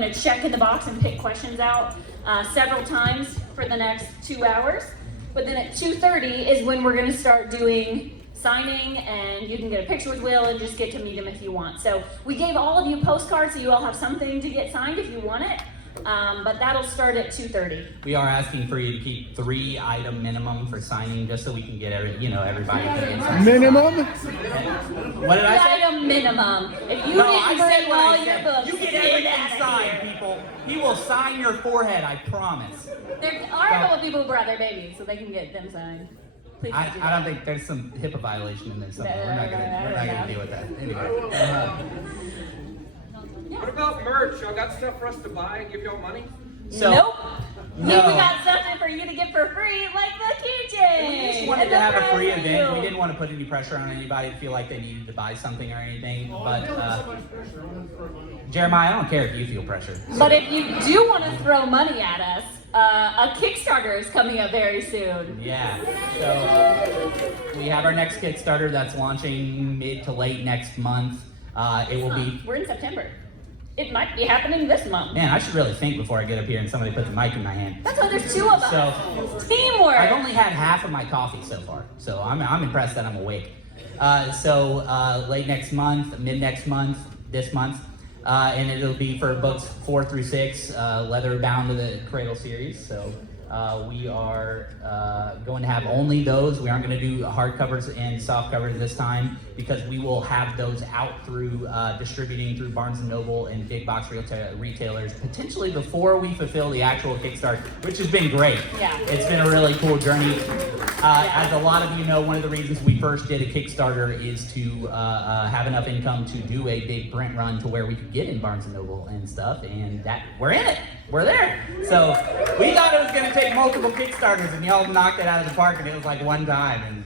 gonna check in the box and pick questions out several times for the next 2 hours. But then at 2:30 is when we're gonna start doing signing, and you can get a picture with Will and just get to meet him if you want. So we gave all of you postcards so you all have something to get signed if you want it. But that'll start at 2:30. We are asking for you to keep 3 item minimum for signing, just so we can get everybody to get signed. Minimum? What did I say? Item minimum. If you No, didn't I bring said what all I your said. books, You get get everything out of signed, here. people. He will sign your forehead, I promise. There are a couple people who brought their babies, so they can get them signed. Please I do don't that. think there's some HIPAA violation in there somewhere. We're not gonna deal with that. Anyway. What about merch? Y'all got stuff for us to buy and give y'all money? So, Nope. No. We got something for you to get for free, like the keychain. We just wanted and to the have a free present event. We wheel. didn't want to put any pressure on anybody to feel like they needed to buy something or anything. But Jeremiah, I don't care if you feel pressure. But if you do want to throw money at us, a Kickstarter is coming up very soon. Yeah. So we have our next Kickstarter that's launching mid to late next month. It will be. We're in September. It might be happening this month. Man, I should really think before I get up here and somebody puts a mic in my hand. That's why there's 2 of us. So Teamwork. I've only had half of my coffee so far, so I'm impressed that I'm awake. So late next month, mid next month, this month, and it'll be for books 4 through 6, leather bound to the Cradle series. So we are going to have only those. We aren't going to do hardcovers and soft covers this time, because we will have those out through distributing through Barnes & Noble and big box retailers, potentially before we fulfill the actual Kickstarter, which has been great. Yeah. It's been a really cool journey. As a lot of you know, one of the reasons we first did a Kickstarter is to have enough income to do a big print run to where we could get in Barnes & Noble and stuff, and that we're in it. We're there. So we thought it was going to take multiple Kickstarters, and y'all knocked it out of the park, and it was like one time, and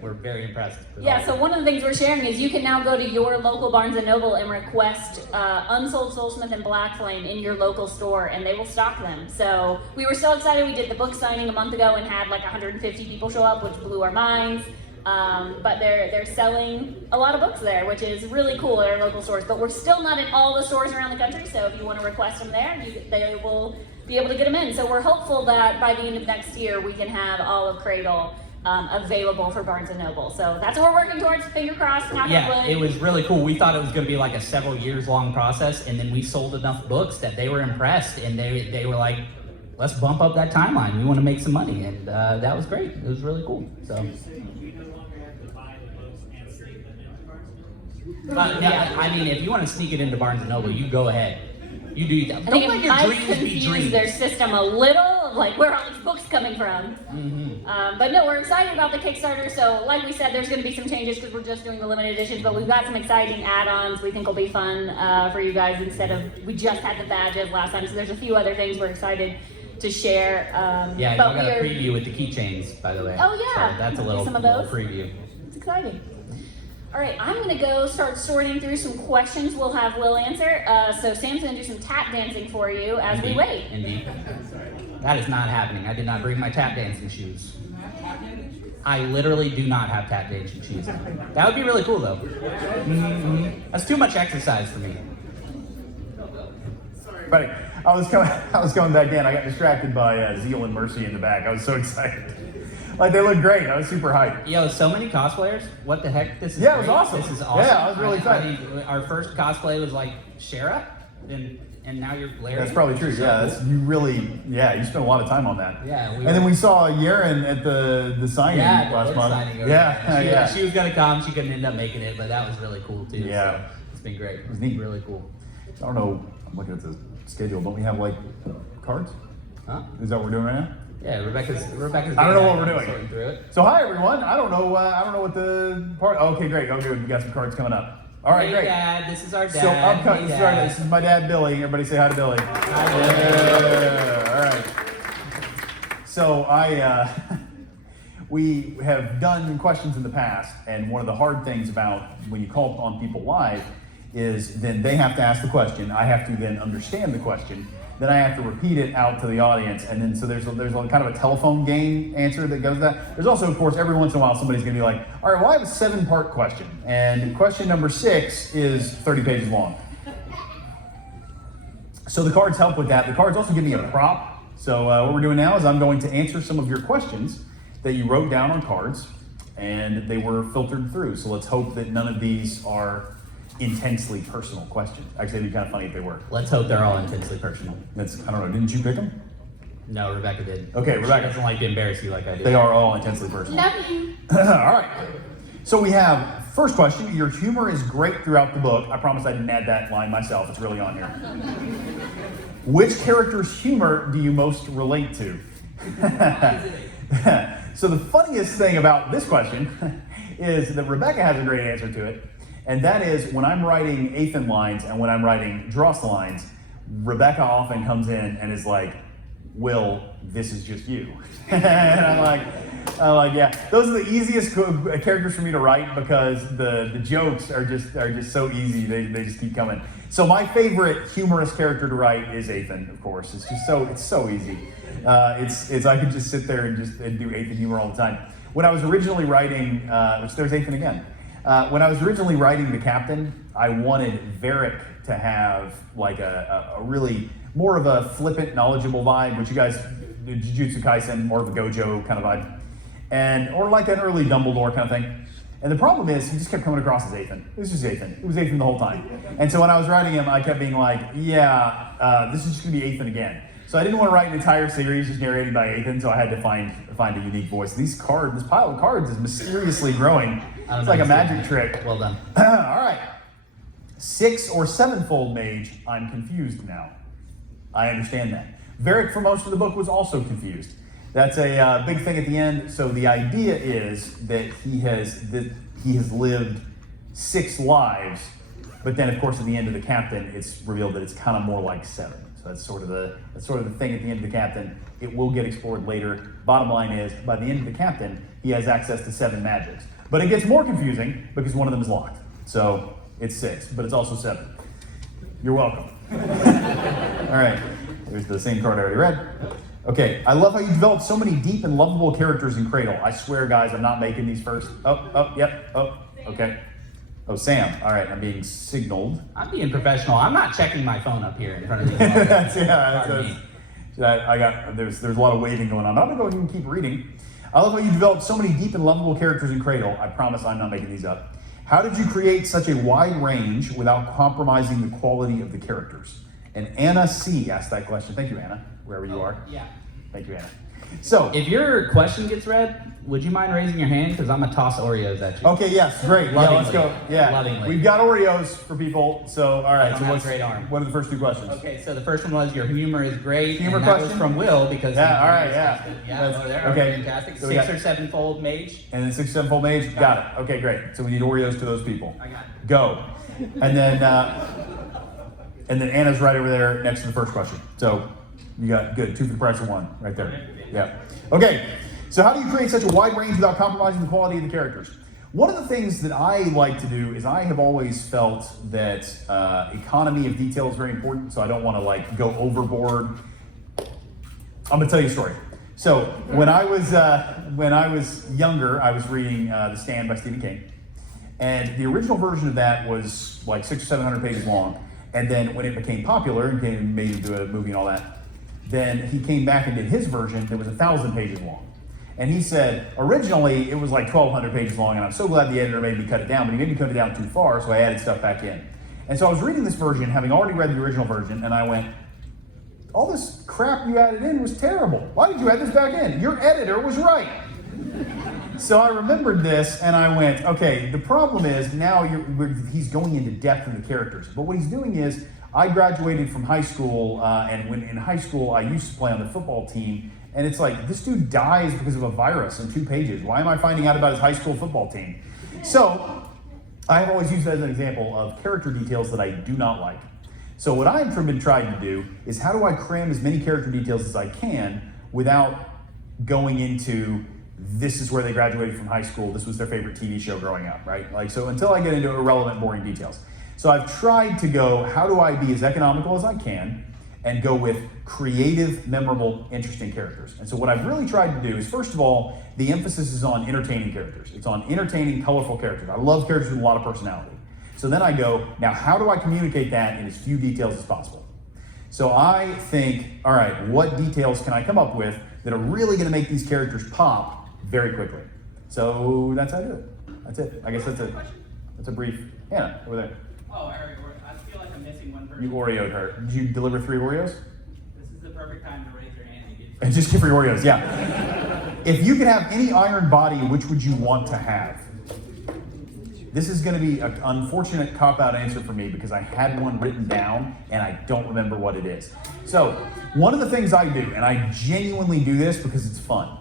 we're very impressed. Yeah, so one of the things we're sharing is you can now go to your local Barnes & Noble and request Unsold Soulsmith and Black Flame in your local store, and they will stock them. So we were so excited. We did the book signing a month ago and had like 150 people show up, which blew our minds. But they're selling a lot of books there, which is really cool at our local stores. But we're still not in all the stores around the country, so if you want to request them there, they will be able to get them in. So we're hopeful that by the end of next year, we can have all of Cradle available for Barnes & Noble. So that's what we're working towards. Finger crossed, knock on Yeah, wood. it was really cool. We thought it was going to be like a several years long process, and then we sold enough books that they were impressed, and they were like, let's bump up that timeline. We want to make some money, and that was great. It was really cool. So. Yeah, I mean, if you want to sneak it into Barnes & Noble, you go ahead. You do that. I Don't think let it your might dreams be confuse dreams. their system a little, of like where are all these books coming from? But no, we're excited about the Kickstarter. So like we said, there's going to be some changes because we're just doing the limited editions, but we've got some exciting add-ons we think will be fun for you guys we just had the badges last time. So there's a few other things we're excited to share. Yeah, but we got a preview with the keychains, by the way. Oh yeah, So that's a little, some of little those. preview. It's exciting. All right, I'm gonna go start sorting through some questions we'll have Will answer. So Sam's gonna do some tap dancing for you as we wait. Indeed. That is not happening. I did not bring my tap dancing shoes. I literally do not have tap dancing shoes. That would be really cool though. That's too much exercise for me. Buddy, I was going back in. I got distracted by Zeal and Mercy in the back. I was so excited. Like, they look great. I was super hyped. Yo, so many cosplayers. What the heck? This is Yeah, it was great. awesome. This is awesome. Yeah, I was really excited. I mean, our first cosplay was like Shara, and now you're Larry. That's probably true. Yeah, you spent a lot of time on that. Yeah, and then we saw Yaren at the signing last month. She was gonna come. She couldn't end up making it, but that was really cool too. Yeah. So it's been great. It was neat. Really cool. I don't know. I'm looking at the schedule. Don't we have like cards? Huh? Is that what we're doing right now? Yeah, Rebecca's. I don't know what we're doing. Sorting through it. So hi everyone. I don't know what the part. Okay, great. Oh, good. We got some cards coming up. All right, Hey, great. Dad, this is our dad. So upcoming. Hey, Dad. This is my dad, Billy. Everybody say hi to Billy. Hi, Billy. Yeah. All right. So we have done questions in the past, and one of the hard things about when you call on people live is then they have to ask the question. I have to then understand the question. Then I have to repeat it out to the audience, and then so there's a kind of a telephone game answer that goes with that. There's also, of course, every once in a while somebody's going to be like, all right, well, I have a 7-part question, and question number 6 is 30 pages long. So the cards help with that. The cards also give me a prop. So what we're doing now is I'm going to answer some of your questions that you wrote down on cards, and they were filtered through. So let's hope that none of these are intensely personal questions. Actually, it'd be kind of funny if they were. Let's hope they're all intensely personal. I don't know, didn't you pick them? No, Rebecca did. Okay, Rebecca. She doesn't like to embarrass you like I do. They are all intensely personal. Love you. All right. So we have, first question, your humor is great throughout the book. I promise I didn't add that line myself, it's really on here. Which character's humor do you most relate to? So the funniest thing about this question is that Rebecca has a great answer to it, and that is when I'm writing Ethan lines and when I'm writing Dross lines, Rebecca often comes in and is like, Will, this is just you. And I'm like, yeah, those are the easiest characters for me to write because the jokes are just so easy. They just keep coming. So my favorite humorous character to write is Ethan, of course. It's so easy. I could just sit there and do Ethan humor all the time. When I was originally writing, there's Ethan again. When I was originally writing the captain, I wanted Varric to have like a really more of a flippant, knowledgeable vibe, which you guys, Jujutsu Kaisen, more of a Gojo kind of vibe, or like an early Dumbledore kind of thing. And the problem is, he just kept coming across as Ethan. It was just Ethan. It was Ethan the whole time. And so when I was writing him, I kept being like, this is just gonna be Ethan again. So I didn't want to write an entire series just narrated by Ethan, so I had to find a unique voice. This pile of cards is mysteriously growing. It's like a magic trick. Well done. All right. 6 or 7-fold mage, I'm confused now. I understand that. Varric, for most of the book, was also confused. That's a big thing at the end. So the idea is that he has lived 6 lives, but then, of course, at the end of the captain, it's revealed that it's kind of more like 7. So that's sort of the thing at the end of the captain. It will get explored later. Bottom line is, by the end of the captain, he has access to 7 magics. But it gets more confusing because one of them is locked. So it's 6, but it's also 7. You're welcome. All right, there's the same card I already read. Okay, I love how you developed so many deep and lovable characters in Cradle. I swear, guys, I'm not making these first. Okay. Oh, Sam. All right, I'm being signaled. I'm being professional. I'm not checking my phone up here in front of these. There's a lot of waving going on. I'm gonna go ahead and keep reading. I love how you developed so many deep and lovable characters in Cradle. I promise I'm not making these up. How did you create such a wide range without compromising the quality of the characters? And Anna C. asked that question. Thank you, Anna, wherever you are. Yeah. Thank you, Anna. So, if your question gets read, would you mind raising your hand? Because I'm going to toss Oreos at you. Okay, yes, great. Lovingly. Yeah, let's go. Yeah, Lovingly. we've got Oreos for people. So, all right. I So, don't have what's a great arm. What are the first 2 questions? Okay, so the first one was your humor is great. Humor and that question? was from Will because Yeah, all right, yeah. Yeah, over there. Okay. Fantastic. So we 6 got- or 7-fold mage. And then 6 or 7-fold mage. Got it. Okay, great. So we need Oreos to those people. I got it. Go. And then Anna's right over there next to the first question. So you got good 2 for the price of 1 right there. Yeah. Okay. So how do you create such a wide range without compromising the quality of the characters? One of the things that I like to do is I have always felt that economy of detail is very important. So I don't want to like go overboard. I'm gonna tell you a story. So when I was younger, I was reading The Stand by Stephen King. And the original version of that was like 600 or 700 pages long. And then when it became popular and became made into a movie and all that, then he came back and did his version that was 1,000 pages long. And he said, originally it was like 1,200 pages long, and I'm so glad the editor made me cut it down, but he made me cut it down too far, so I added stuff back in. And so I was reading this version, having already read the original version, and I went, all this crap you added in was terrible. Why did you add this back in? Your editor was right. So I remembered this, and I went, okay, the problem is now he's going into depth in the characters. But what he's doing is, I graduated from high school, and when in high school, I used to play on the football team, and it's like, this dude dies because of a virus in 2 pages. Why am I finding out about his high school football team? So I've always used that as an example of character details that I do not like. So what I've been trying to do is how do I cram as many character details as I can without going into this is where they graduated from high school, this was their favorite TV show growing up, right? Like, so until I get into irrelevant, boring details. So I've tried to go, how do I be as economical as I can and go with creative, memorable, interesting characters. And so what I've really tried to do is, first of all, the emphasis is on entertaining characters. It's on entertaining, colorful characters. I love characters with a lot of personality. So then I go, now how do I communicate that in as few details as possible? So I think, all right, what details can I come up with that are really going to make these characters pop very quickly? So that's how I do it. That's it. I guess that's a brief. Hannah, over there. Oh, I feel like I'm missing one person. You Oreoed her. Did you deliver 3 Oreos? This is the perfect time to raise your hand and give. And just give her Oreos, yeah. If you could have any iron body, which would you want to have? This is going to be an unfortunate cop-out answer for me because I had one written down and I don't remember what it is. So, one of the things I do, and I genuinely do this because it's fun,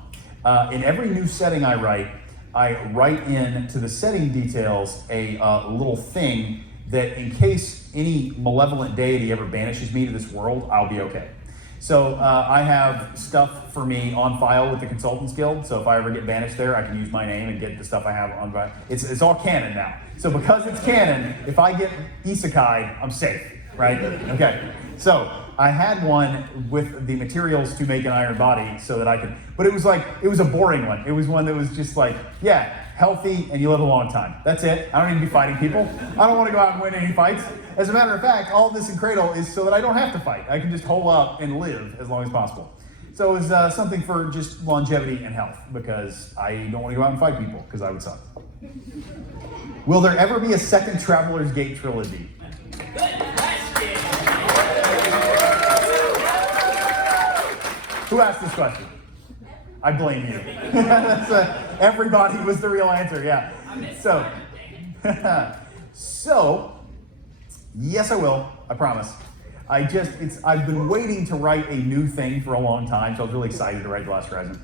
in every new setting I write in to the setting details a little thing that in case any malevolent deity ever banishes me to this world, I'll be okay. So I have stuff for me on file with the Consultants Guild, so if I ever get banished there, I can use my name and get the stuff I have on file. It's all canon now. So because it's canon, if I get isekai, I'm safe, right? Okay. So I had one with the materials to make an iron body so that I could, but it was a boring one. It was one that was just like, yeah, healthy and you live a long time. That's it. I don't need to be fighting people. I don't want to go out and win any fights. As a matter of fact, all of this in Cradle is so that I don't have to fight. I can just hole up and live as long as possible. So it was something for just longevity and health because I don't want to go out and fight people because I would suck. Will there ever be a second Traveler's Gate trilogy? Good question. Who asked this question? I blame you. Everybody was the real answer, yeah. So, yes I will, I promise. I've been waiting to write a new thing for a long time, so I was really excited to write The Last Horizon.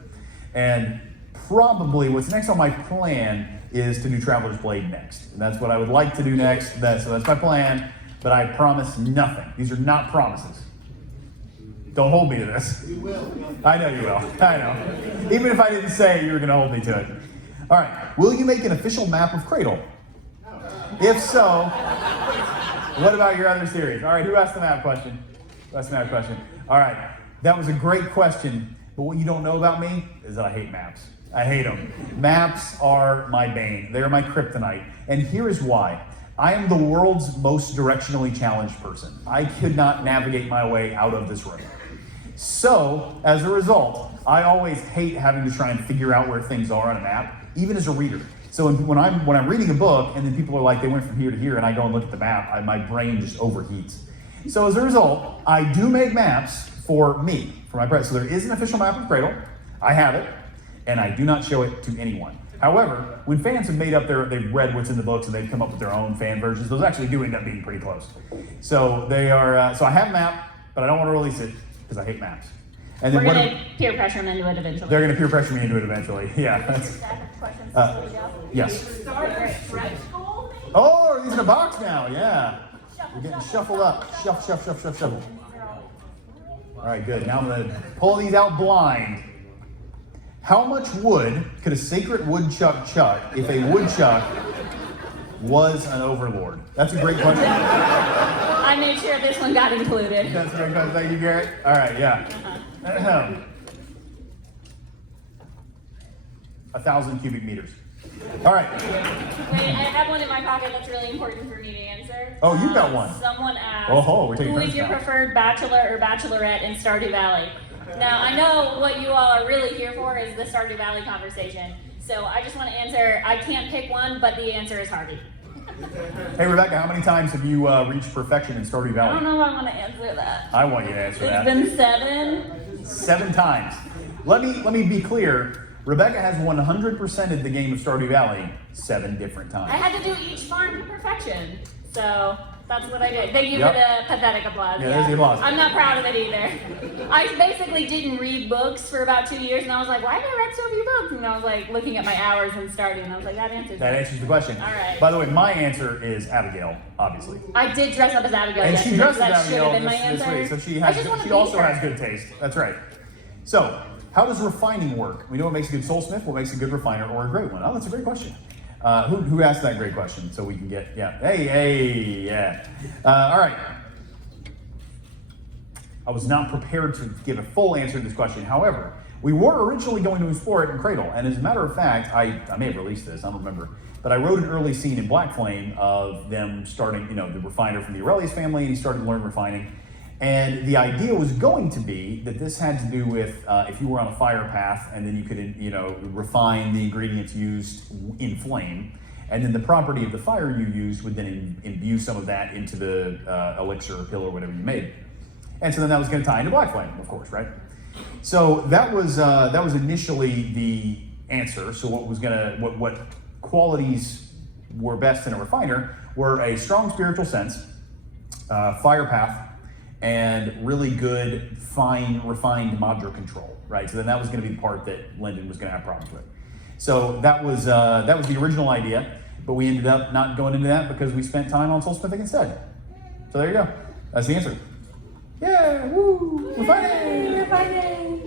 And probably what's next on my plan is to do Traveler's Blade next. And that's what I would like to do next, so that's my plan, but I promise nothing. These are not promises. Don't hold me to this. You will. I know you will. I know. Even if I didn't say it, you were going to hold me to it. All right. Will you make an official map of Cradle? If so, what about your other series? All right. Who asked the map question? All right. That was a great question. But what you don't know about me is that I hate maps. I hate them. Maps are my bane. They are my kryptonite. And here is why. I am the world's most directionally challenged person. I could not navigate my way out of this room. So, as a result, I always hate having to try and figure out where things are on a map, even as a reader. So when I'm reading a book and then people are like, they went from here to here, and I go and look at the map, my brain just overheats. So as a result, I do make maps for me, for my presence. So there is an official map of Cradle. I have it, and I do not show it to anyone. However, when fans have made up they've read what's in the books and they've come up with their own fan versions, those actually do end up being pretty close. So they are. So I have a map, but I don't want to release it because I hate maps. And then We're going to peer pressure them into it eventually. They're going to peer pressure me into it eventually. Yeah. That's, yes. Oh, these in a box now. Yeah. We're getting shuffled up. Shuffle. All right, good. Now I'm going to pull these out blind. How much wood could a sacred woodchuck chuck if a woodchuck was an overlord? That's a great question. I made sure this one got included. That's a great question. Thank you, Garrett. All right, yeah. 1,000 cubic meters. All right. Wait, I have one in my pocket that's really important for me to answer. Oh, you got one. Someone asked, Oh, we're taking who is turns your now. preferred bachelor or bachelorette in Stardew Valley? Now, I know what you all are really here for is the Stardew Valley conversation. So I just want to answer, I can't pick one, but the answer is Harvey. Hey, Rebecca, how many times have you reached perfection in Stardew I Valley? don't know if I want to answer that. I want you to answer that. It's been 7. 7 times. Let me be clear. Rebecca has 100%ed the game of Stardew Valley 7 different times. I had to do each farm to perfection. So that's what I did. Thank you Yep. for the pathetic applause. Yeah, there's the applause. I'm not proud of it either. I basically didn't read books for about 2 years, and I was like, why have I read so few books? And I was like looking at my hours and starting, and I was like, that answers That it. answers the question. All right. By the way, my answer is Abigail, obviously. I did dress up as Abigail And she yesterday, dresses so that should have Abigail been my this answer. week, so she I just want to she be also her. has good taste. That's right. So, how does refining work? We know what makes a good soulsmith, what makes a good refiner, or a great one. Oh, that's a great question. Who asked that great question? So we can get, yeah. Hey, yeah. All right. I was not prepared to give a full answer to this question. However, we were originally going to explore it in Cradle. And as a matter of fact, I may have released this, I don't remember. But I wrote an early scene in Black Flame of them starting, the refiner from the Aurelius family, and he started to learn refining. And the idea was going to be that this had to do with if you were on a fire path, and then you could, refine the ingredients used in flame, and then the property of the fire you used would then imbue some of that into the elixir or pill or whatever you made. And so then that was going to tie into black flame, of course, right? So that was initially the answer. So what qualities were best in a refiner were a strong spiritual sense, fire path, and really good, fine, refined modular control, right? So then that was going to be the part that Lyndon was going to have problems with. So that was the original idea, but we ended up not going into that because we spent time on soulsmithing instead. So there you go. That's the answer. Yeah, woo! Refining! Refining!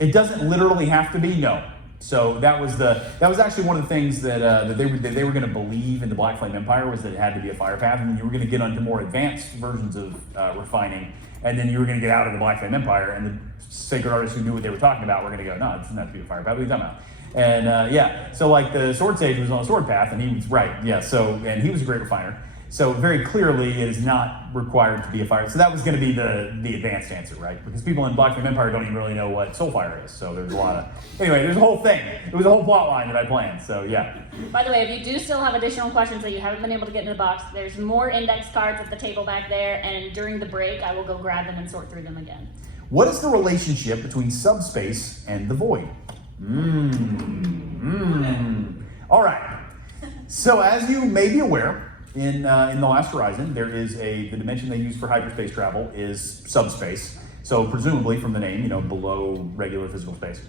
It doesn't literally have to be, no. So that was actually one of the things that they were going to believe in the Black Flame Empire, was that it had to be a fire path, and then you were going to get onto more advanced versions of refining, and then you were going to get out of the Black Flame Empire, and the sacred artists who knew what they were talking about were going to go, no, it doesn't have to be a fire path. What are you talking about? And so like the sword sage was on a sword path, and he was right, yeah. So and he was a great refiner. So very clearly, it is not required to be a fire. So that was going to be the advanced answer, right? Because people in Black Flame Empire don't even really know what soul fire is. So there's a lot of, anyway, there's a whole thing. It was a whole plot line that I planned. So yeah. By the way, if you do still have additional questions that you haven't been able to get in the box, there's more index cards at the table back there. And during the break, I will go grab them and sort through them again. What is the relationship between subspace and the void? All right. So as you may be aware, in the Last Horizon, there is the dimension they use for hyperspace travel is subspace. So presumably from the name, below regular physical space.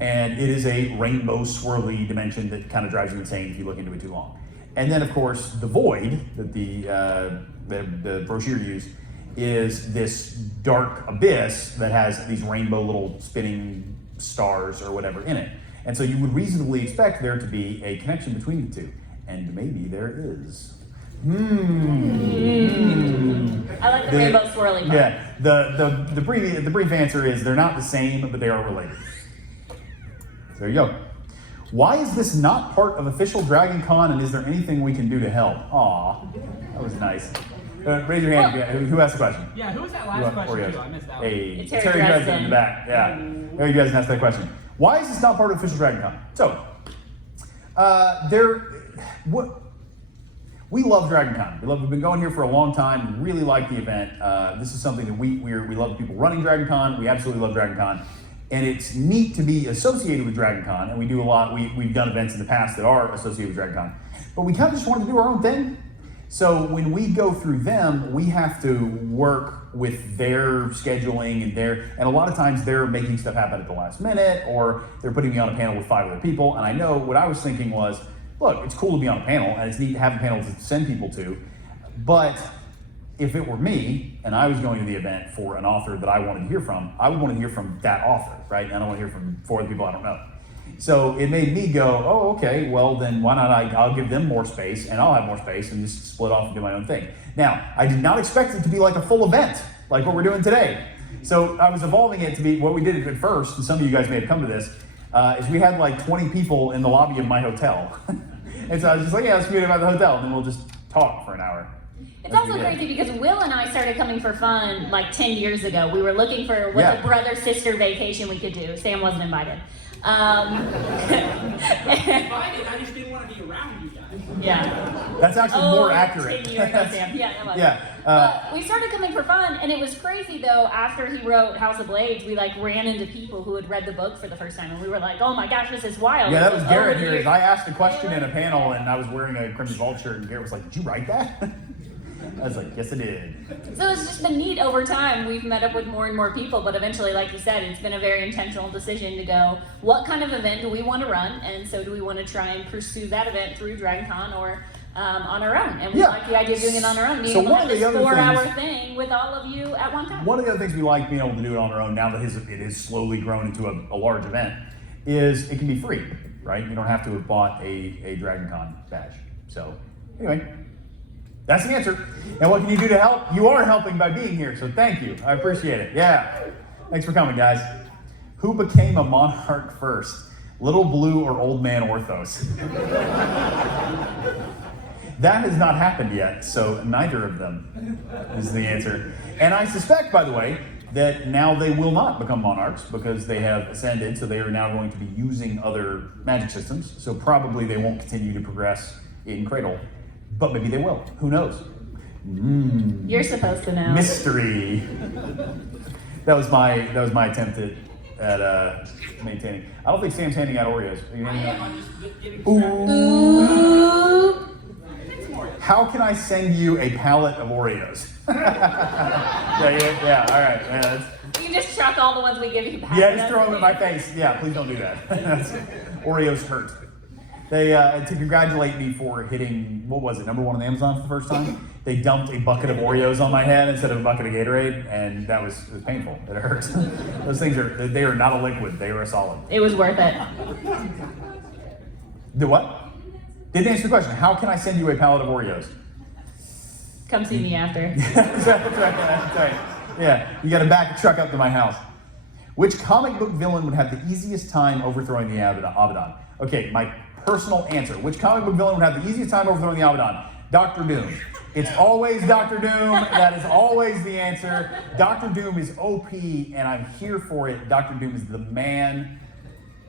And it is a rainbow swirly dimension that kind of drives you insane if you look into it too long. And then of course the void that the brochure used is this dark abyss that has these rainbow little spinning stars or whatever in it. And so you would reasonably expect there to be a connection between the two. And maybe there is. I like the rainbow swirly part. Yeah, the brief answer is they're not the same, but they are related. So there you go. Why is this not part of official DragonCon, and is there anything we can do to help? Aw, that was nice. Raise your hand. Who asked the question? Yeah, who was that last question Oreos. to? I missed that one. Hey, It's Terry Harry Dresden Dresden. in the back. Yeah, Harry Dresden asked that question. Why is this not part of official DragonCon? So, we love DragonCon. We've been going here for a long time. We really like the event. This is something that we love the people running DragonCon. We absolutely love DragonCon. And it's neat to be associated with DragonCon. And we do a lot. We've done events in the past that are associated with DragonCon. But we kind of just wanted to do our own thing. So when we go through them, we have to work with their scheduling and a lot of times they're making stuff happen at the last minute, or they're putting me on a panel with 5 other people. And I know what I was thinking was, look, it's cool to be on a panel, and it's neat to have a panel to send people to, but if it were me, and I was going to the event for an author that I wanted to hear from, I would want to hear from that author, right? And I don't want to hear from 4 other people I don't know. So it made me go, oh, okay, well then why not I'll give them more space, and I'll have more space, and just split off and do my own thing. Now, I did not expect it to be like a full event, like what we're doing today. So I was evolving it to be, what we did at first, and some of you guys may have come to this, is we had like 20 people in the lobby of my hotel. And so I was just like, yeah, let's meet about the hotel, and then we'll just talk for an hour. It's also crazy because Will and I started coming for fun like 10 years ago. We were looking for what a brother-sister vacation we could do. Sam wasn't invited. Invited, I just didn't want to be around you guys. Yeah. That's actually more accurate. 10 years ago, Sam. Yeah, that was. Yeah. But we started coming for fun, and it was crazy though. After he wrote House of Blades, we like ran into people who had read the book for the first time, and we were like, "Oh my gosh, this is wild!" Yeah, that was Garrett over here. years. I asked a question in a panel, and I was wearing a Crimson Vault shirt, and Garrett was like, "Did you write that?" I was like, "Yes, I did." So it's just been neat over time. We've met up with more and more people, but eventually, like you said, it's been a very intentional decision to go, what kind of event do we want to run? And so do we want to try and pursue that event through DragonCon or on our own? And we like the idea of doing it on our own, being So able to one have of the this other 4-hour things- thing with all of you at one time. One of the other things we like being able to do it on our own, now that it has slowly grown into a large event, is it can be free, right? You don't have to have bought a DragonCon badge. So anyway, that's the answer. And what can you do to help? You are helping by being here, so thank you. I appreciate it. Yeah. Thanks for coming, guys. Who became a monarch first? Little Blue or Old Man Orthos? That has not happened yet, so neither of them is the answer. And I suspect, by the way, that now they will not become monarchs because they have ascended, so they are now going to be using other magic systems. So probably they won't continue to progress in Cradle, but maybe they will. Who knows? You're supposed to know. Mystery. That was my attempt at maintaining. I don't think Sam's handing out Oreos. Are you handing out? I'm just getting Ooh. How can I send you a pallet of Oreos? yeah, all right. Yeah, You can just chuck all the ones we give you back. yeah, just throw them in my face. Yeah, please don't do that. Oreos hurt. They, to congratulate me for hitting, what was it, #1 on Amazon for the first time, they dumped a bucket of Oreos on my head instead of a bucket of Gatorade, and it was painful. It hurt. Those things they are not a liquid, they are a solid. It was worth it. The what? Didn't answer the question. How can I send you a pallet of Oreos? Come see me after. That's right. Yeah, you got to back a truck up to my house. Which comic book villain would have the easiest time overthrowing the Abaddon? Okay, my personal answer. Which comic book villain would have the easiest time overthrowing the Abaddon? Dr. Doom. It's always Dr. Doom. That is always the answer. Dr. Doom is OP, and I'm here for it. Dr. Doom is the man.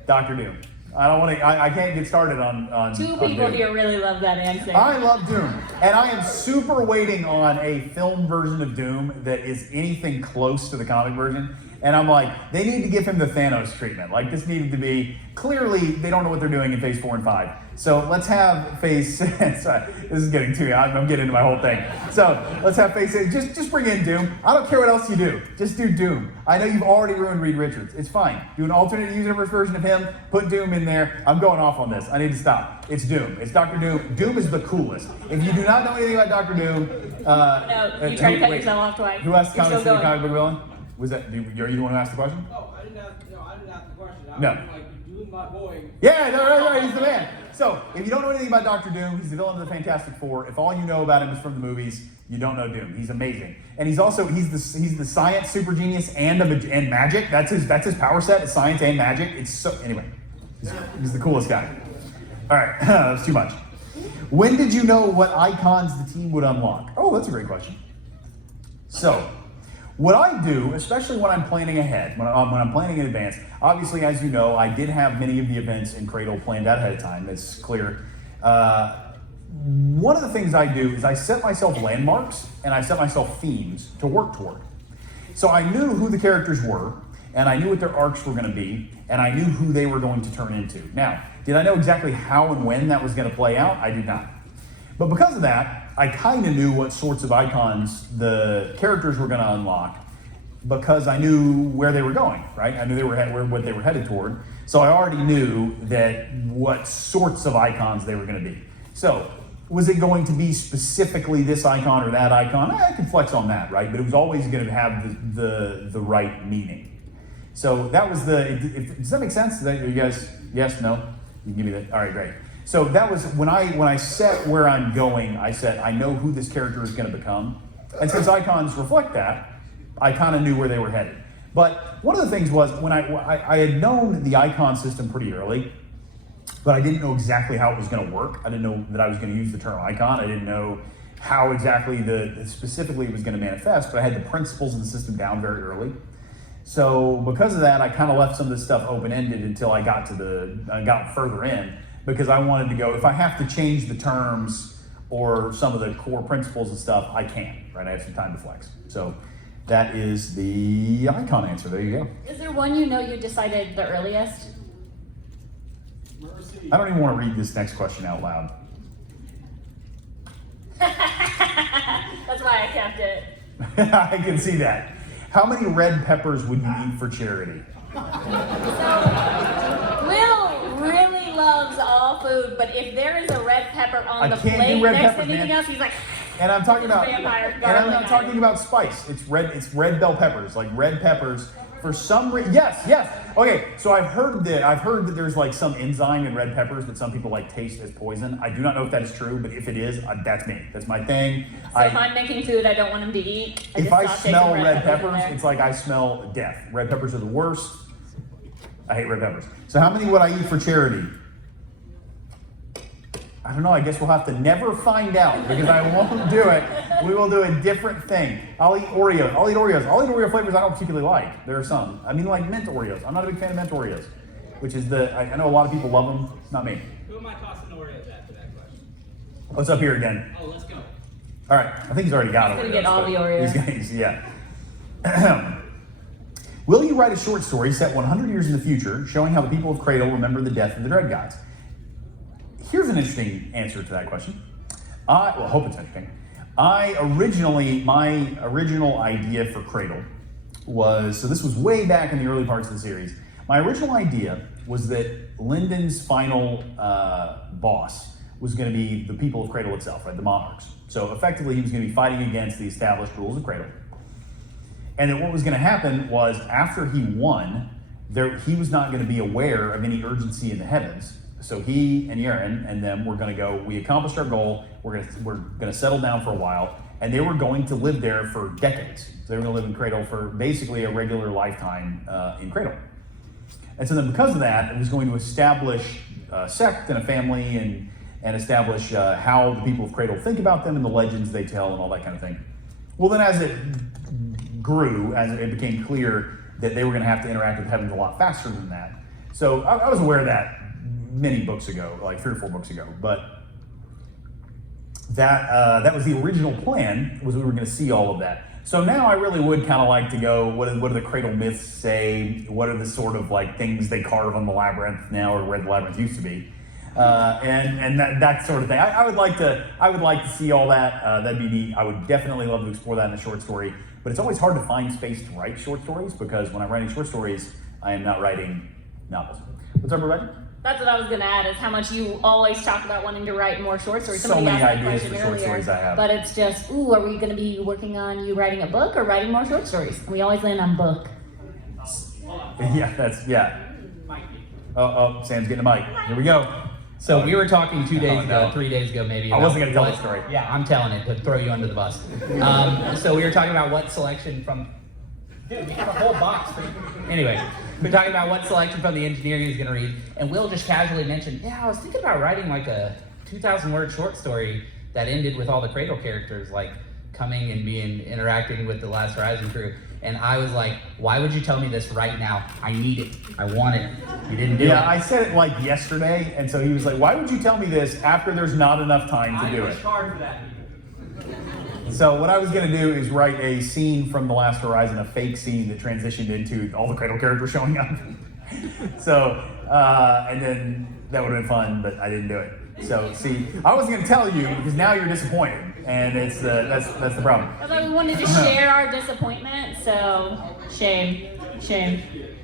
Dr. Doom. I don't want to. I can't get started on. Two on people Doom. here really love that answer. I love Doom, and I am super waiting on a film version of Doom that is anything close to the comic version. And I'm like, they need to give him the Thanos treatment. Like, this needed to be, clearly, they don't know what they're doing in phase 4 and 5. So let's have phase, sorry, this is getting too, I'm getting into my whole thing. So let's have phase 6, just bring in Doom. I don't care what else you do, just do Doom. I know you've already ruined Reed Richards, it's fine. Do an alternate universe version of him, put Doom in there. I'm going off on this, I need to stop. It's Doom, it's Dr. Doom. Doom is the coolest. If you do not know anything about Dr. Doom, no, you tried to cut yourself off twice. Who asked the You're still comic going. book villain? Was that, are you the one who asked the question? Oh, I didn't ask the question. I No. was like, Doom not boy. Yeah, no, right, he's the man. So, if you don't know anything about Dr. Doom, he's the villain of the Fantastic Four. If all you know about him is from the movies, you don't know Doom. He's amazing, and he's the science super genius and and magic. That's his power set. Is science and magic. It's so anyway. He's the coolest guy. All right, that's too much. When did you know what icons the team would unlock? Oh, that's a great question. So, what I do, especially when I'm planning ahead, when I'm planning in advance, obviously, as you know, I did have many of the events in Cradle planned out ahead of time. It's clear. One of the things I do is I set myself landmarks and I set myself themes to work toward. So I knew who the characters were, and I knew what their arcs were going to be, and I knew who they were going to turn into. Now, did I know exactly how and when that was going to play out? I did not. But because of that, I kind of knew what sorts of icons the characters were going to unlock because I knew where they were going, right? I knew what they were headed toward. So I already knew that what sorts of icons they were going to be. So was it going to be specifically this icon or that icon? I could flex on that, right? But it was always going to have the right meaning. So that was does that make sense? You guys, yes, no? You can give me that. All right, great. So that was when I set where I'm going. I said I know who this character is going to become, and since icons reflect that, I kind of knew where they were headed. But one of the things was when I had known the icon system pretty early, but I didn't know exactly how it was going to work. I didn't know that I was going to use the term icon. I didn't know how exactly specifically it was going to manifest. But I had the principles of the system down very early. So because of that, I kind of left some of this stuff open-ended until I got further in. Because I wanted to go, if I have to change the terms or some of the core principles and stuff, I can, right? I have some time to flex. So that is the icon answer. There you go. Is there one you decided the earliest? I don't even want to read this next question out loud. That's why I kept it. I can see that. How many red peppers would you eat for charity? Will really loves all food, but if there is a red pepper on the can't plate do red next peppers, to anything man. else, he's like, And I'm talking about, vampire and I'm not garlic talking item. about spice. It's red bell peppers, like red peppers. For some reason, yes. Okay, so I've heard that there's like some enzyme in red peppers that some people like taste as poison. I do not know if that is true, but if it is, that's me. That's my thing. so if I'm making food I don't want him to eat, If I just saute smell some red peppers in peppers, there. it's like I smell death. Red peppers are the worst. I hate red peppers. So how many would I eat for charity? I don't know, I guess we'll have to never find out because I won't do it. We will do a different thing. I'll eat Oreos. I'll eat Oreo flavors I don't particularly like. There are some. I mean, like mint Oreos. I'm not a big fan of mint Oreos, which is I know a lot of people love them. Not me. Who am I tossing Oreos at for that question? Oh, it's up here again. Oh, let's go. All right, I think he's already got He's Oreos. gonna get all but the Oreos. These guys, yeah. Will you write a short story set 100 years in the future showing how the people of Cradle remember the death of the Dread Gods? Here's an interesting answer to that question. I hope it's interesting. My original idea for Cradle was, so this was way back in the early parts of the series. My original idea was that Lyndon's final boss was going to be the people of Cradle itself, right, the monarchs. So effectively he was going to be fighting against the established rules of Cradle. And then what was going to happen was after he won, he was not going to be aware of any urgency in the heavens. So he and Yaren and them were going to go, we accomplished our goal, we're going to settle down for a while, and they were going to live there for decades. So they were going to live in Cradle for basically a regular lifetime in Cradle. And so then because of that, it was going to establish a sect and a family and establish how the people of Cradle think about them and the legends they tell and all that kind of thing. Well, then as it grew, as it became clear that they were going to have to interact with heavens a lot faster than that. So I was aware of that many books ago, like 3 or 4 books ago, but that was the original plan, was we were going to see all of that. So now I really would kind of like to go, what do the Cradle myths say? What are the sort of like things they carve on the labyrinth now, or where the labyrinth used to be? And that sort of thing. I would like to see all that. That'd be neat. I would definitely love to explore that in a short story. But it's always hard to find space to write short stories because when I'm writing short stories, I am not writing novels. What's up, Rebecca? That's what I was going to add, is how much you always talk about wanting to write more short stories. So Somebody many asked that ideas question for short earlier, stories I have. But it's just, ooh, are we going to be working on you writing a book or writing more short stories? And we always land on book. Yeah. Oh, Sam's getting a mic. Here we go. So we were talking 2 days no. ago, 3 days ago maybe. I about wasn't gonna tell what- the story. Yeah, I'm telling it to throw you under the bus. So we were talking about what selection from. Dude, we have a whole box. Anyway, we're talking about what selection from the engineering is going to read, and Will just casually mentioned, yeah, I was thinking about writing like a 2,000-word short story that ended with all the Cradle characters like coming and interacting with the Last Horizon crew. And I was like, why would you tell me this right now? I need it. I want it. You didn't do it. Yeah, I said it like yesterday, and so he was like, why would you tell me this after there's not enough time to do it? hard for that. So what I was going to do is write a scene from The Last Horizon, a fake scene that transitioned into all the Cradle characters showing up. So, and then that would have been fun, but I didn't do it. So, see, I wasn't going to tell you because now you're disappointed, and that's the problem. I thought we wanted to share our disappointment, so shame.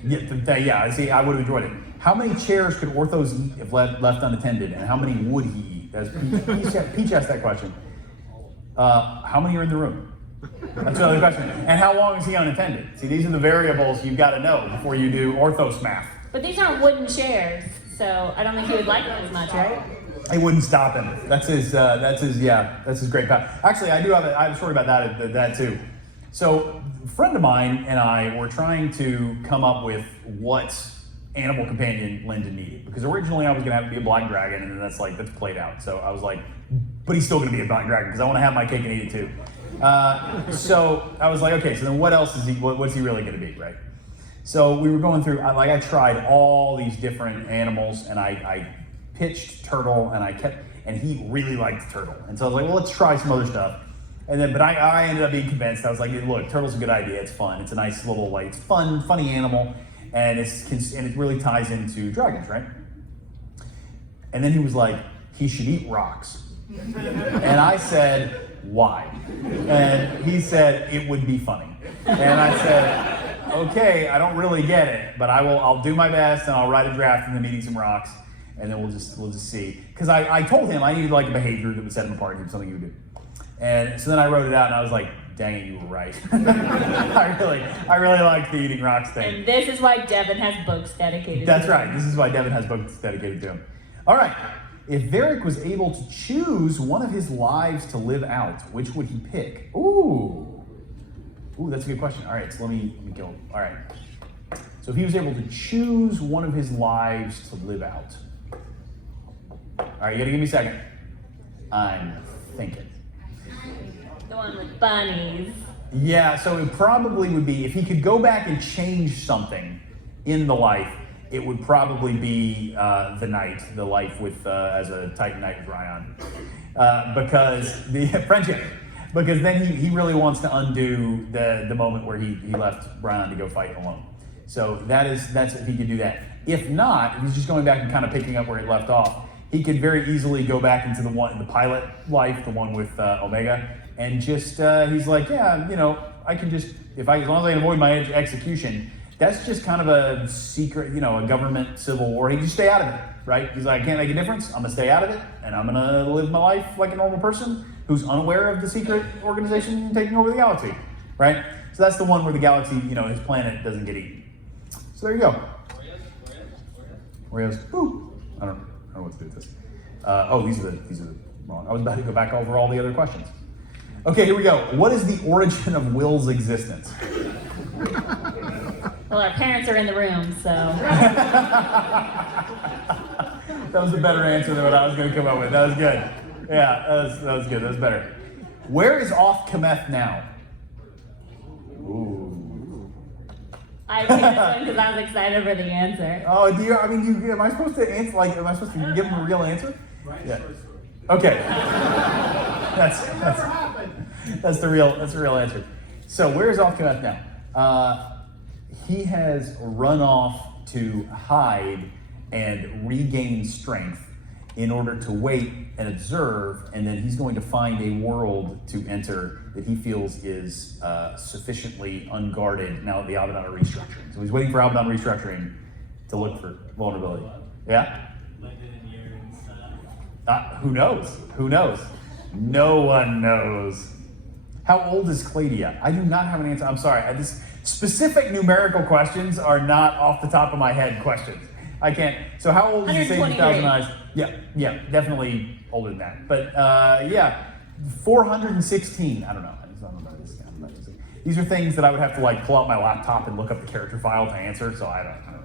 Yeah, see, I would have enjoyed it. How many chairs could Orthos eat if left unattended, and how many would he eat? Peach asked that question. How many are in the room? That's another question. And how long is he unattended? See, these are the variables you've got to know before you do Orthos math. But these aren't wooden chairs, so I don't think he would like them as much, right? It wouldn't stop him. That's his great power. Actually, I have a story about that too. So, a friend of mine and I were trying to come up with what animal companion Lyndon needed. Because originally I was gonna have to be a black dragon, and then that's played out. So I was like, but he's still gonna be a black dragon because I want to have my cake and eat it too. So I was like, okay, so then what else is what's he really gonna be, right? So we were going through, I tried all these different animals, and I pitched turtle, and he really liked turtle. And so I was like, well, let's try some other stuff. And then, but I ended up being convinced. I was like, look, turtle's a good idea. It's fun. It's a nice little, it's funny animal, and it really ties into dragons, right? And then he was like, he should eat rocks. And I said, why? And he said, it would be funny. And I said, okay, I don't really get it, but I'll do my best, and I'll write a draft and then eating some rocks, and then we'll just see. Because I told him I needed a behavior that would set him apart and something he would do. And so then I wrote it out, and I was like, dang it, you were right. I really liked the eating rocks thing. And this is why Devin has books dedicated That's to right. This is why Devin has books dedicated to him. All right. If Varric was able to choose one of his lives to live out, which would he pick? Ooh, that's a good question. All right, so let me go. All right. So if he was able to choose one of his lives to live out. All right, you gotta give me a second. I'm thinking. The one with bunnies. Yeah, so it probably would be, if he could go back and change something in the life, it would probably be the knight, the life with as a Titan knight with Ryan, because the friendship, because then he really wants to undo the moment where he left Ryan to go fight alone. So that's if he could do that. If not, if he's just going back and kind of picking up where he left off, he could very easily go back into the pilot life, the one with Omega, and just he's like, yeah, you know, I can just as long as I can avoid my execution. That's just kind of a secret, you know, a government civil war. He can just stay out of it, right? He's like, I can't make a difference. I'm gonna stay out of it, and I'm gonna live my life like a normal person who's unaware of the secret organization taking over the galaxy, right? So that's the one where the galaxy, you know, his planet doesn't get eaten. So there you go. Oreos. Woo. I don't know what to do with this. These are the wrong. I was about to go back over all the other questions. Okay, here we go. What is the origin of Will's existence? Well, our parents are in the room, so. That was a better answer than what I was going to come up with. That was good. Yeah, that was good. That was better. Where is Off Kameth now? Ooh. I picked this one because I was excited for the answer. Oh, am I supposed to answer? Like, am I supposed to give him a real answer? Yeah. Okay. That's the real answer. So where is Off Kameth now? He has run off to hide and regain strength in order to wait and observe, and then he's going to find a world to enter that he feels is sufficiently unguarded now that the Abaddon are restructuring. So he's waiting for Abaddon restructuring to look for vulnerability. Yeah? Who knows? Who knows? No one knows. How old is Claudia? I do not have an answer. I'm sorry. This specific numerical questions are not off the top of my head questions. I can't. So how old is he say 2,000 eyes? Yeah, definitely older than that. But 416. I don't know. These are things that I would have to like pull out my laptop and look up the character file to answer. So I don't know.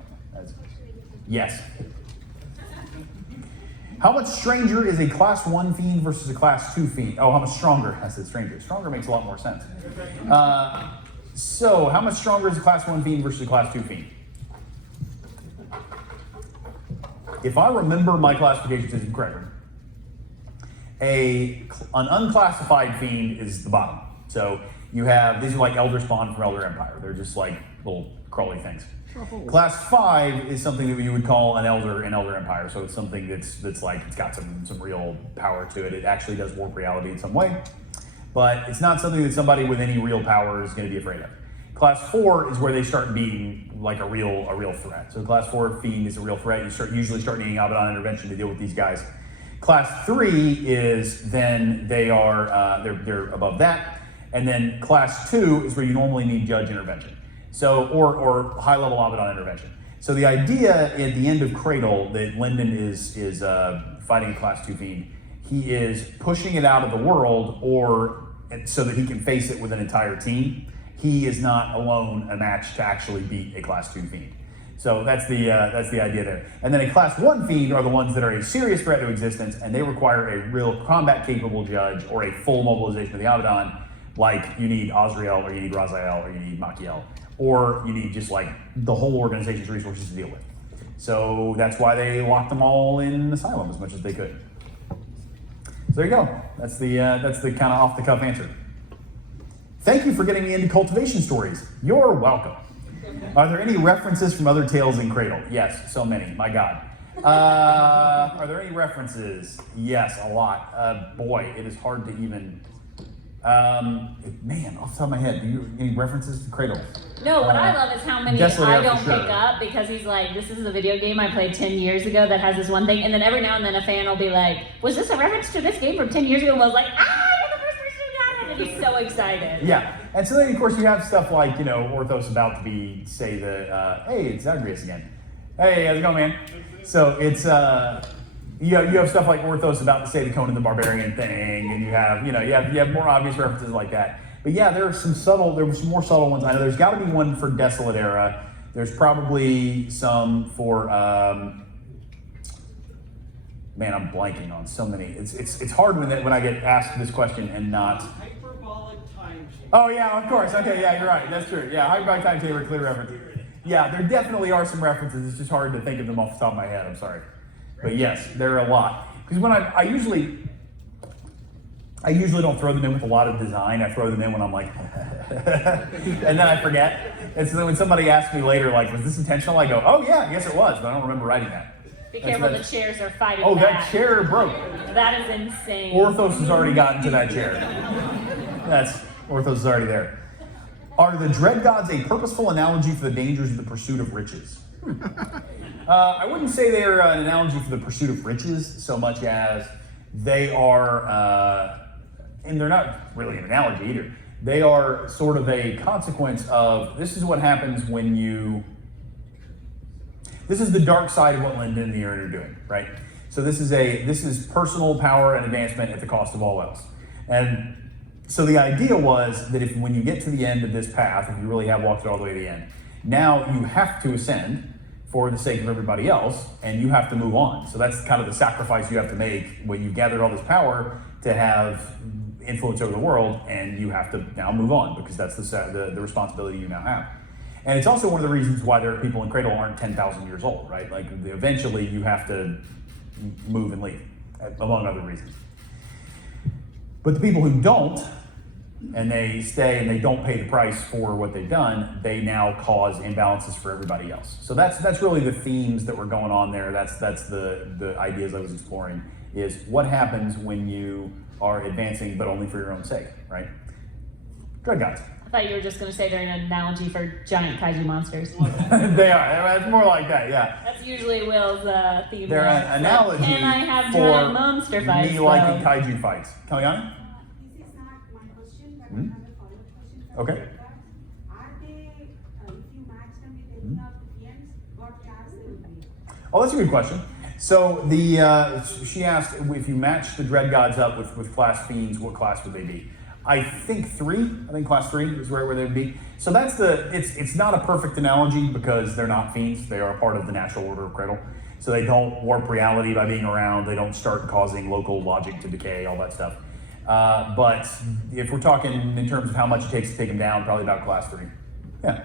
Yes. How much stranger is a class 1 fiend versus a class 2 fiend? Oh, how much stronger? I said stranger. Stronger makes a lot more sense. So how much stronger is a class 1 fiend versus a class 2 fiend? If I remember my classifications correctly, an unclassified fiend is the bottom. So you have, these are like Elder Spawn from Elder Empire. They're just like little crawly things. Class 5 is something that you would call an Elder in Elder Empire. So it's something that's like, it's got some real power to it. It actually does warp reality in some way. But it's not something that somebody with any real power is going to be afraid of. Class 4 is where they start being like a real threat. So class 4 fiend is a real threat. You usually start needing Abaddon intervention to deal with these guys. Class 3 is then they're above that, and then class 2 is where you normally need judge intervention. So or high level Abaddon intervention. So the idea at the end of Cradle that Lyndon is fighting a class 2 fiend, he is pushing it out of the world so that he can face it with an entire team. He is not alone a match to actually beat a class 2 fiend. So that's the idea there. And then a class 1 fiend are the ones that are a serious threat to existence, and they require a real combat capable judge or a full mobilization of the Abaddon, like you need Azrael or you need Raziel or you need Machiel, or you need just like the whole organization's resources to deal with. So that's why they locked them all in Asylum as much as they could. So there you go. That's the kind of off the cuff answer. Thank you for getting me into cultivation stories. You're welcome. Are there any references from other tales in Cradle? Yes, so many. My God. Are there any references? Yes, a lot. Boy, it is hard to even. Man, off the top of my head, any references to Cradle? No, what I love is how many Desolate I Air don't for sure. pick up because he's like, this is a video game I played 10 years ago that has this one thing, and then every now and then a fan will be like, was this a reference to this game from 10 years ago? And I was like, you're the first person who got it! And he's so excited. Yeah, and so then of course you have stuff like, Orthos about to say hey, it's Zagreus again. Hey, how's it going, man? So it's, you have stuff like Orthos about to say the Conan the Barbarian thing, and you have more obvious references like that. But yeah, there were some more subtle ones. I know there's got to be one for Desolate Era. There's probably some for, man, I'm blanking on so many. It's hard when I get asked this question and not. Hyperbolic time change. Oh yeah, of course. Okay, yeah, you're right. That's true. Yeah, hyperbolic time chamber, clear reference. Yeah, there definitely are some references. It's just hard to think of them off the top of my head. I'm sorry, but yes, there are a lot. Because when I usually don't throw them in with a lot of design. I throw them in when I'm like, and then I forget. And so then when somebody asks me later, like, was this intentional? I go, oh yeah, yes it was, but I don't remember writing that. Be careful, the chairs are fighting Oh, back. that chair broke. That is insane. Orthos has already gotten to that chair. Orthos is already there. Are the dread gods a purposeful analogy for the dangers of the pursuit of riches? I wouldn't say they're an analogy for the pursuit of riches so much as they are, and they're not really an analogy either. They are sort of a consequence of, this is what happens when you, this is the dark side of what Linda and the Aaron are doing, right? So this is personal power and advancement at the cost of all else. And so the idea was that when you get to the end of this path, if you really have walked it all the way to the end, now you have to ascend for the sake of everybody else, and you have to move on. So that's kind of the sacrifice you have to make when you've gathered all this power to have influence over the world, and you have to now move on because that's the responsibility you now have. And it's also one of the reasons why there are people in Cradle who aren't 10,000 years old, right? Like eventually you have to move and leave, among other reasons. But the people who don't, and they stay and they don't pay the price for what they've done, they now cause imbalances for everybody else. So that's really the themes that were going on there. That's the ideas I was exploring, is what happens when you are advancing but only for your own sake, right? Dread gods. I thought you were just going to say they're an analogy for giant kaiju monsters. They are. It's more like that, yeah. That's usually Will's theme. They're an analogy Can I have for giant monster fights? me liking kaiju fights. Kalyani? This is not my question, but Hmm? another follow-up question. for Okay. the gods. Are they, if you match them with any of the fiends, what class they will be? Oh, that's a good question. So she asked if you match the dread gods up with class fiends, what class would they be? I think 3. I think class 3 is right where they would be. So that's it's not a perfect analogy because they're not fiends. They are a part of the natural order of Cradle. So they don't warp reality by being around. They don't start causing local logic to decay, all that stuff. But if we're talking in terms of how much it takes to take them down, probably about class 3. Yeah.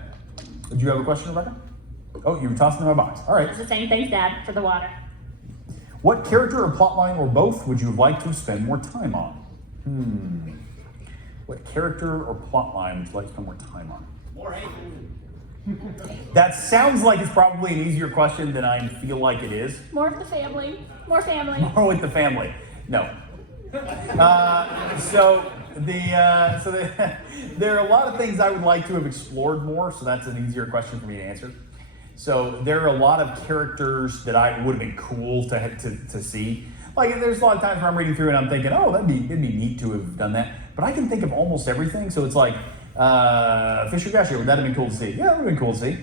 Did you have a question, Rebecca? Oh, you were tossing in my box. All right. It's the same things, Dad, for the water. What character or plotline or both would you like to spend more time on? What character or plotline would you like to spend more time on? More angry. That sounds like it's probably an easier question than I feel like it is. More of the family. More family. More with the family. No. There are a lot of things I would like to have explored more, so that's an easier question for me to answer. So there are a lot of characters that I would have been cool to see. Like there's a lot of times where I'm reading through and I'm thinking, oh, it'd be neat to have done that. But I can think of almost everything. So it's like Fisher Gasher, would that have been cool to see? Yeah, that would have been cool to see.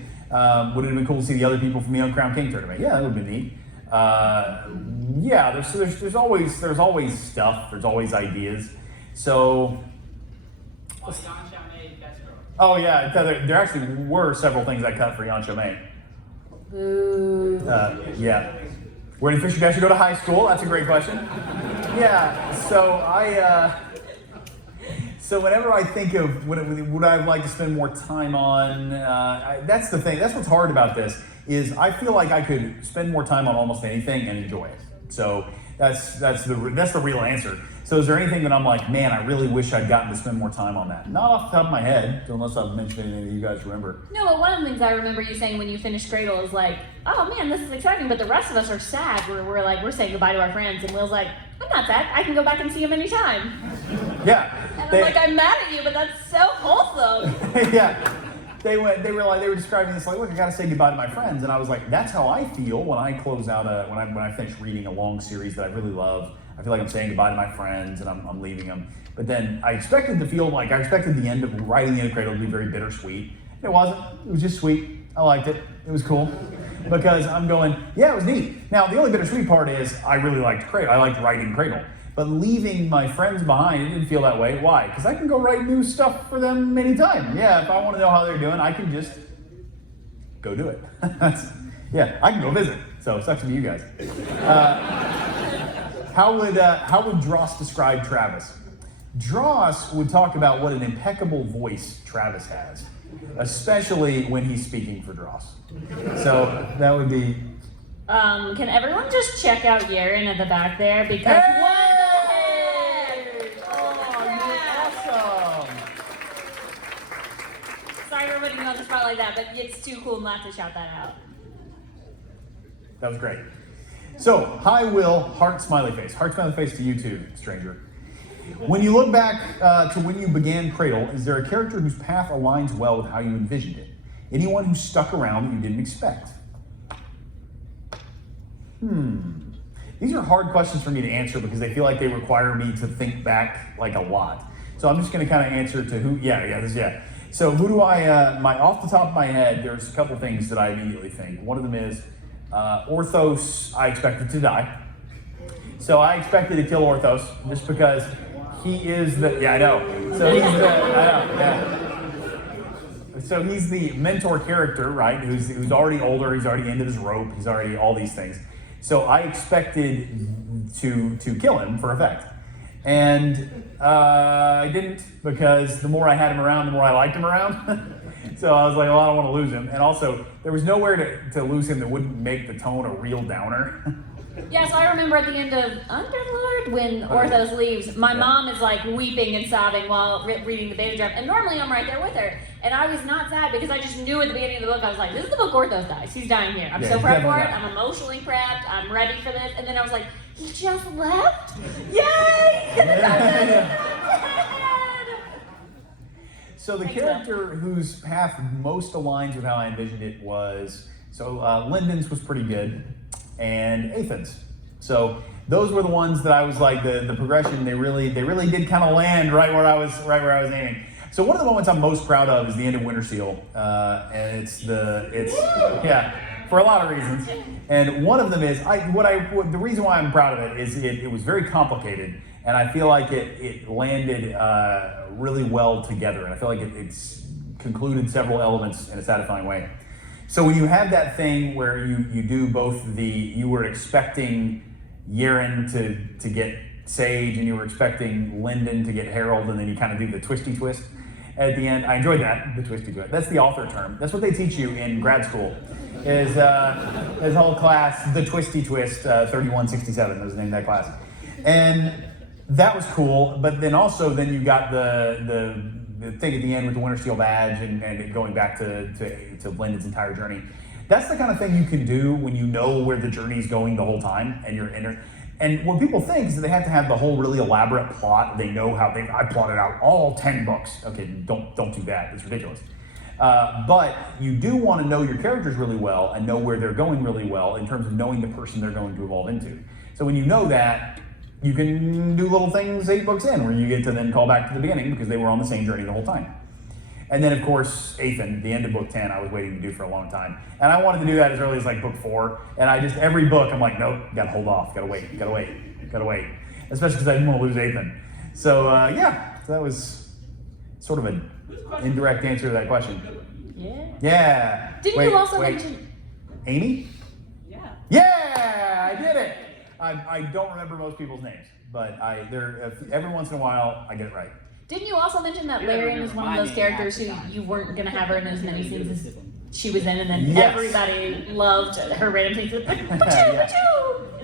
Would it have been cool to see the other people from the Uncrowned King tournament? Yeah, that would have been neat. Yeah, there's always stuff. There's always ideas. So. Oh yeah, there actually were several things I cut for Yan Chomei. Ooh. Yeah. Where did Fisher Gasher go to high school? That's a great question. Yeah. So whenever I think of what I'd like to spend more time on, that's the thing. That's what's hard about this is I feel like I could spend more time on almost anything and enjoy it. So that's the real answer. So is there anything that I'm like, man, I really wish I'd gotten to spend more time on that? Not off the top of my head, unless I've mentioned anything that you guys remember. No, but one of the things I remember you saying when you finished Cradle is like, oh man, this is exciting, but the rest of us are sad. We're saying goodbye to our friends, and Will's like, I'm not sad. I can go back and see them anytime. Yeah. And I'm like, I'm mad at you, but that's so wholesome. Yeah. They were describing this like, look, I gotta say goodbye to my friends, and I was like, that's how I feel when I close out when I finish reading a long series that I really love. I feel like I'm saying goodbye to my friends and I'm leaving them. But then I expected the end of writing the end of Cradle to be very bittersweet. It wasn't. It was just sweet. I liked it. It was cool. Because I'm going, yeah, it was neat. Now, the only bittersweet part is I really liked Cradle. I liked writing Cradle. But leaving my friends behind, it didn't feel that way. Why? Because I can go write new stuff for them anytime. Yeah, if I want to know how they're doing, I can just go do it. Yeah, I can go visit. So it sucks to be you guys. How would Dross describe Travis? Dross would talk about what an impeccable voice Travis has, especially when he's speaking for Dross. So that would be. Can everyone just check out Yaren at the back there? Because Hey! what the heck? Oh, you're awesome! Sorry for putting you on the spot like that, but it's too cool not to shout that out. That was great. So, hi Will, heart smiley face. Heart smiley face to you too, stranger. When you look back to when you began Cradle, is there a character whose path aligns well with how you envisioned it? Anyone who stuck around that you didn't expect? These are hard questions for me to answer because they feel like they require me to think back like a lot. So I'm just going to kind of answer to who, yeah. So who do I, off the top of my head, there's a couple things that I immediately think. One of them is Orthos, I expected to die. So I expected to kill Orthos just because he is the, yeah, I know. So he's the, I know, yeah. So he's the mentor character, right? Who's already older, he's already ended his rope, he's already all these things. So I expected to kill him for effect. And I didn't, because the more I had him around, the more I liked him around. So I was like, well, I don't want to lose him. And also, there was nowhere to lose him that wouldn't make the tone a real downer. Yeah, so I remember at the end of Underlord, when Orthos leaves, my mom is like weeping and sobbing while reading the beta draft, and normally I'm right there with her. And I was not sad because I just knew at the beginning of the book, I was like, this is the book Orthos dies. He's dying here. I'm Yeah, so he's prepped for definitely it. not. I'm emotionally prepped. I'm ready for this. And then I was like, he just left? Yay! So the Thanks, character whose path most aligns with how I envisioned it was, Lyndon's was pretty good, and Athan's. So those were the ones that I was like, the progression, they really did kind of land right where I was aiming. So one of the moments I'm most proud of is the end of Winter Seal, and for a lot of reasons. And one of them is, the reason why I'm proud of it is it was very complicated, and I feel like it landed really well together, and I feel like it's concluded several elements in a satisfying way. So when you have that thing where you do both you were expecting Yaren to get Sage, and you were expecting Lyndon to get Harold, and then you kind of do the twisty twist at the end. I enjoyed that, the twisty twist. That's the author term. That's what they teach you in grad school. Is this whole class, the twisty twist, 3167 was the name of that class. And that was cool, but then you got the thing at the end with the Winter Steel badge and it going back to Lyndon's entire journey. That's the kind of thing you can do when you know where the journey is going the whole time and you're in it. And what people think is that they have to have the whole really elaborate plot. They know how I plotted out all 10 books. Okay, don't do that. It's ridiculous. But you do want to know your characters really well and know where they're going really well in terms of knowing the person they're going to evolve into. So when you know that, you can do little things 8 books in where you get to then call back to the beginning because they were on the same journey the whole time. And then, of course, Athan, the end of book 10, I was waiting to do for a long time. And I wanted to do that as early as like book 4. And every book, I'm like, nope, gotta hold off, gotta wait. Especially because I didn't want to lose Athan. So, so that was sort of an indirect answer to that question. Yeah. Didn't you also mention... Amy? Yeah, I did it. I don't remember most people's names, but every once in a while, I get it right. Didn't you also mention that Larian is one of those characters who you weren't going to have her in as many scenes as she was in, and then everybody loved her random things with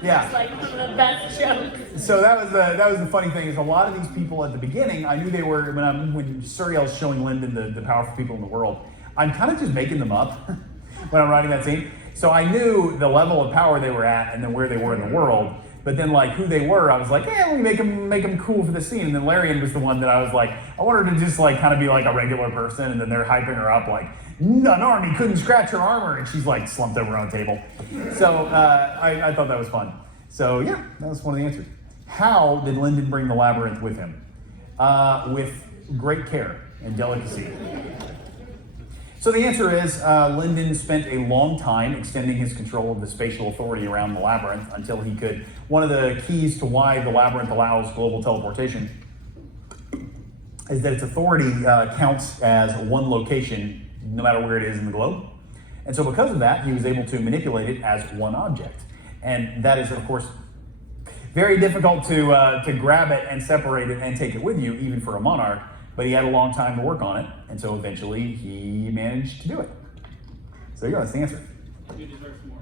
Yeah. It's like one of the best jokes. So that was the funny thing is a lot of these people at the beginning, I knew they were, when Suriel's showing Lyndon the powerful people in the world, I'm kind of just making them up when I'm writing that scene. So I knew the level of power they were at and then where they were in the world. But then, like, who they were, I was like, let me make them cool for the scene. And then Larian was the one that I was like, I want her to just, like, kind of be like a regular person. And then they're hyping her up, like, an army couldn't scratch her armor. And she's, like, slumped over on a table. So I thought that was fun. So, yeah, that was one of the answers. How did Lyndon bring the labyrinth with him? With great care and delicacy. So the answer is Lyndon spent a long time extending his control of the spatial authority around the labyrinth until he could. One of the keys to why the labyrinth allows global teleportation is that its authority counts as one location no matter where it is in the globe. And so because of that, he was able to manipulate it as one object. And that is, of course, Very difficult to grab it and separate it and take it with you, even for a monarch. But he had a long time to work on it, and so eventually he managed to do it. So there you go. That's the answer. You deserve some more.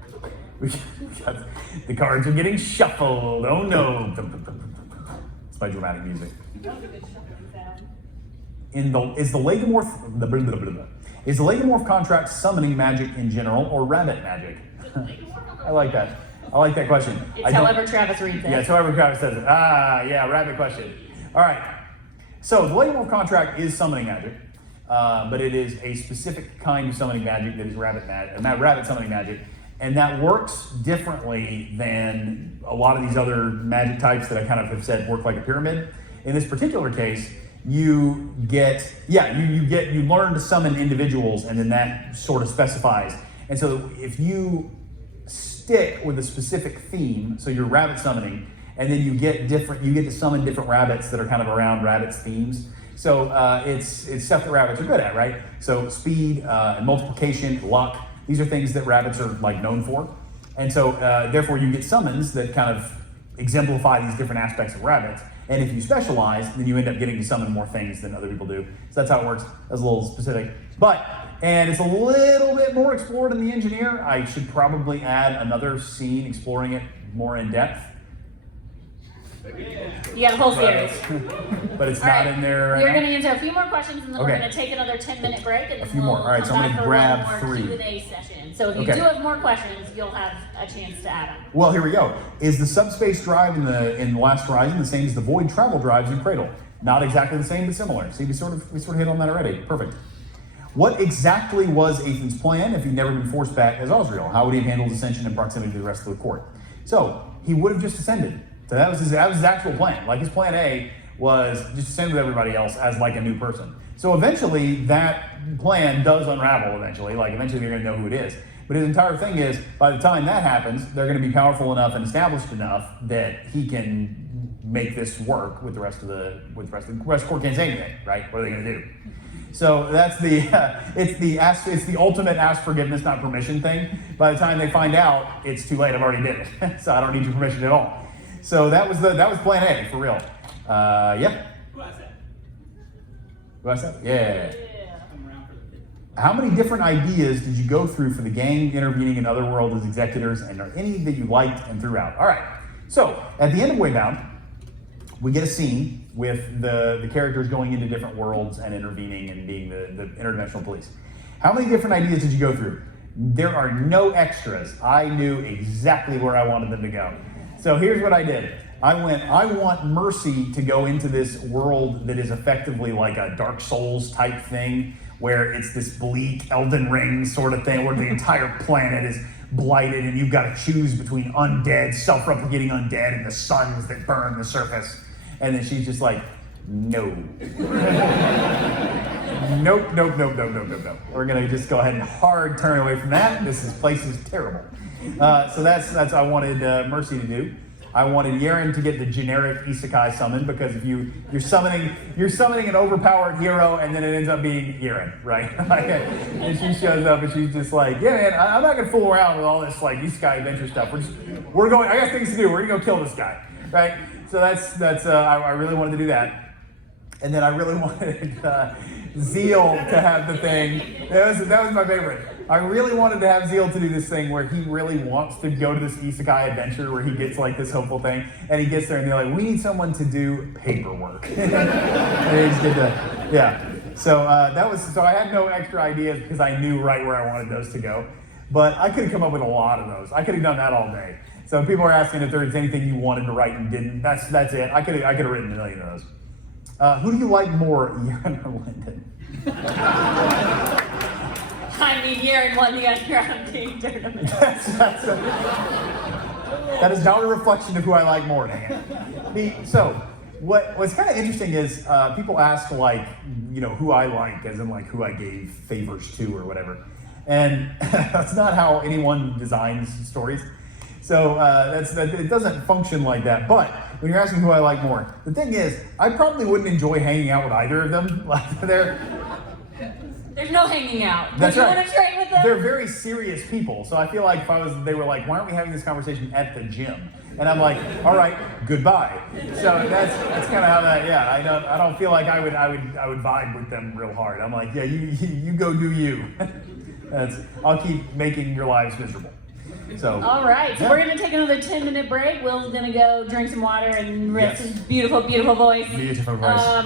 The cards are getting shuffled. Oh no! It's my dramatic music. Is the Legomorph contract summoning magic in general or rabbit magic? I like that. I like that question. It's however Travis reads it. Yeah, it's however Travis says it. Yeah, rabbit question. All right. So the Legomorph contract is summoning magic, but it is a specific kind of summoning magic that is rabbit summoning magic, and that works differently than a lot of these other magic types that I kind of have said work like a pyramid. In this particular case, you learn to summon individuals, and then that sort of specifies. And so if you stick with a specific theme, so you're rabbit summoning, and then you get to summon different rabbits that are kind of around rabbits themes. So it's stuff that rabbits are good at, right? So speed, and multiplication, luck, these are things that rabbits are like known for. And so therefore you get summons that kind of exemplify these different aspects of rabbits. And if you specialize, then you end up getting to summon more things than other people do. So that's how it works. That's a little specific. And it's a little bit more explored in the engineer. I should probably add another scene exploring it more in depth. You got a whole series. But it's All not right, in there right we're now. going to answer a few more questions, and then we're Okay. going to take another 10-minute break, and then few we'll more. All right, come so I'm back gonna for grab one more 3. Q&A session. So if you Okay. do have more questions, you'll have a chance to add them. Well, here we go. Is the subspace drive in the Last Horizon the same as the void travel drives in Cradle? Not exactly the same, but similar. See, we sort of hit on that already. Perfect. What exactly was Ethan's plan if he'd never been forced back as Osriel? How would he have handled ascension in proximity to the rest of the court? So he would have just ascended. So that was his actual plan. Like his plan A was just ascend with everybody else as like a new person. So eventually that plan does unravel eventually. Like eventually they're going to know who it is. But his entire thing is, by the time that happens, they're going to be powerful enough and established enough that he can make this work with the rest of the court can't say anything, right? What are they going to do? So that's it's the ultimate ask forgiveness, not permission thing. By the time they find out, it's too late. I've already did it, so I don't need your permission at all. So that was plan A for real. Yeah. Who has that? Who asked that? Yeah. I'm around for the bit. How many different ideas did you go through for the gang intervening in Otherworld as executors, and are any that you liked and threw out? All right. So at the end of Waybound, we get a scene with the characters going into different worlds and intervening and being the interdimensional police. How many different ideas did you go through? There are no extras. I knew exactly where I wanted them to go. So here's what I did. I want Mercy to go into this world that is effectively like a Dark Souls type thing, where it's this bleak Elden Ring sort of thing, where the entire planet is blighted and you've got to choose between undead, self-replicating undead, and the suns that burn the surface. And then she's just like, no. Nope. We're gonna just go ahead and hard turn away from that. This place is terrible. So that's I wanted Mercy to do. I wanted Yeren to get the generic isekai summon, because if you're summoning an overpowered hero and then it ends up being Yeren, right? And she shows up and she's just like, yeah man, I'm not gonna fool around with all this like isekai adventure stuff. We're going. I got things to do. We're gonna go kill this guy, right? So that's I really wanted to do that, and then I really wanted Zeal to have the thing. That was my favorite. I really wanted to have Zeal to do this thing where he really wants to go to this isekai adventure where he gets like this hopeful thing, and he gets there and they're like, we need someone to do paperwork. And he just did that. Yeah. So so I had no extra ideas because I knew right where I wanted those to go, but I could have come up with a lot of those. I could have done that all day. So people are asking if there's anything you wanted to write and didn't. That's it. I could have written a million of those. Who do you like more, Yeren or Lyndon? I mean, Yeren won the Underground King tournament. That is not a reflection of who I like more, dang it. So what's kind of interesting is people ask like, who I like, as in like who I gave favors to or whatever. And that's not how anyone designs stories. So it doesn't function like that. But when you're asking who I like more, the thing is, I probably wouldn't enjoy hanging out with either of them. Like There's no hanging out. That's Do you right. want to train with them? They're very serious people. So I feel like they were like, why aren't we having this conversation at the gym? And I'm like, all right, goodbye. So that's kind of how that. Yeah, I don't feel like I would vibe with them real hard. I'm like, yeah, you go do you. I'll keep making your lives miserable. So. All right, so yeah. we're gonna take another 10-minute break. Will's gonna go drink some water and rest Yes. his beautiful, beautiful voice. Beautiful voice.